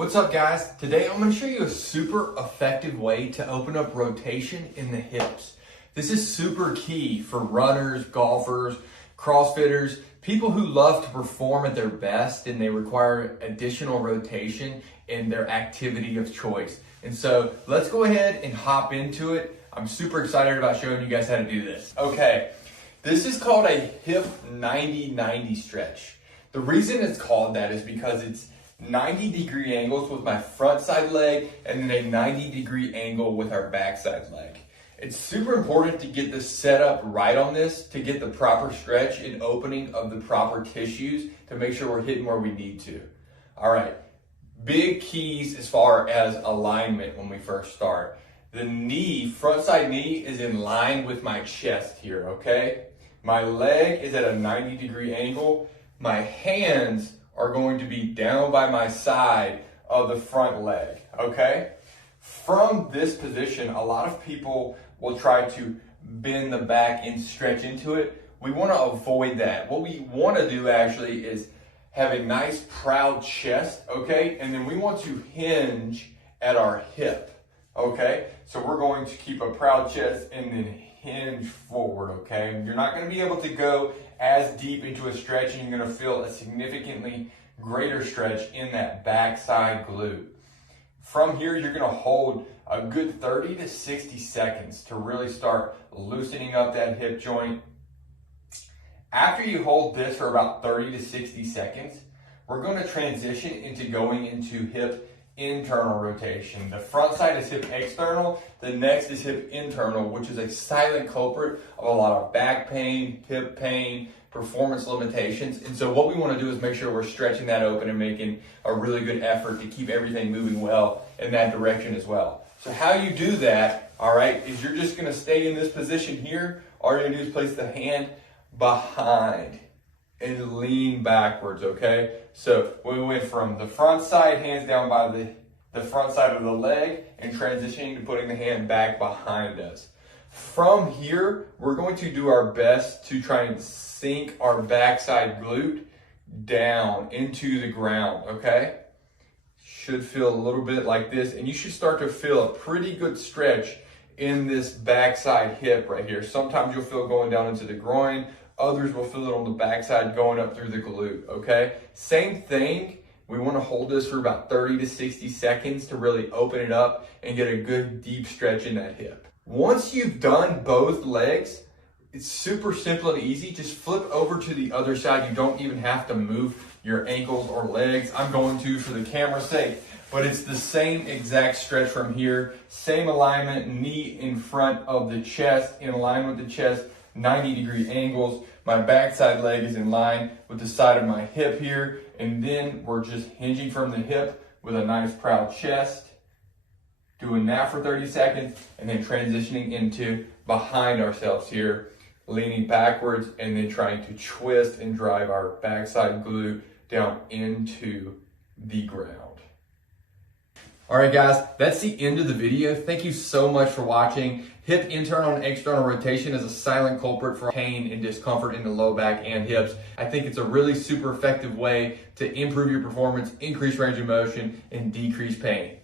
What's up guys? Today I'm going to show you a super effective way to open up rotation in the hips. This is super key for runners, golfers, CrossFitters, people who love to perform at their best and they require additional rotation in their activity of choice. And so let's go ahead and hop into it. I'm super excited about showing you guys how to do this. Okay, this is called a hip 90-90 stretch. The reason it's called that is because it's 90-degree angles with my front side leg and then a 90-degree angle with our back side leg. It's super important to get the setup right on this to get the proper stretch and opening of the proper tissues to make sure we're hitting where we need to. All right, big keys as far as alignment when we first start. The knee, front side knee is in line with my chest here, okay? My leg is at a 90-degree angle. My hands are going to be down by my side of the front leg, okay? From this position, a lot of people will try to bend the back and stretch into it. We want to avoid that. What we want to do actually is have a nice proud chest, okay? And then we want to hinge at our hip, okay? So we're going to keep a proud chest and then hinge forward, okay? You're not going to be able to go as deep into a stretch and you're going to feel a significantly greater stretch in that backside glute. From here, you're going to hold a good 30 to 60 seconds to really start loosening up that hip joint. After you hold this for about 30 to 60 seconds, we're going to transition into going into hip internal rotation. The front side is hip external, the next is hip internal, which is a silent culprit of a lot of back pain, hip pain, performance limitations. And so what we want to do is make sure we're stretching that open and making a really good effort to keep everything moving well in that direction as well. So how you do that, all right, is you're just going to stay in this position here. All you're going to do is place the hand behind and lean backwards, okay? So we went from the front side, hands down by the front side of the leg, and transitioning to putting the hand back behind us. From here, we're going to do our best to try and sink our backside glute down into the ground, okay? Should feel a little bit like this, and you should start to feel a pretty good stretch in this backside hip right here. Sometimes you'll feel going down into the groin, others will feel it on the backside going up through the glute, okay? Same thing, we want to hold this for about 30 to 60 seconds to really open it up and get a good deep stretch in that hip. Once you've done both legs, it's super simple and easy. Just flip over to the other side. You don't even have to move your ankles or legs. I'm going to for the camera's sake, but it's the same exact stretch from here. Same alignment, knee in front of the chest, in line with the chest, 90-degree angles. My backside leg is in line with the side of my hip here. And then we're just hinging from the hip with a nice proud chest. Doing that for 30 seconds and then transitioning into behind ourselves here, leaning backwards and then trying to twist and drive our backside glute down into the ground. All right guys, that's the end of the video. Thank you so much for watching. Hip internal and external rotation is a silent culprit for pain and discomfort in the low back and hips. I think it's a really super effective way to improve your performance, increase range of motion, and decrease pain.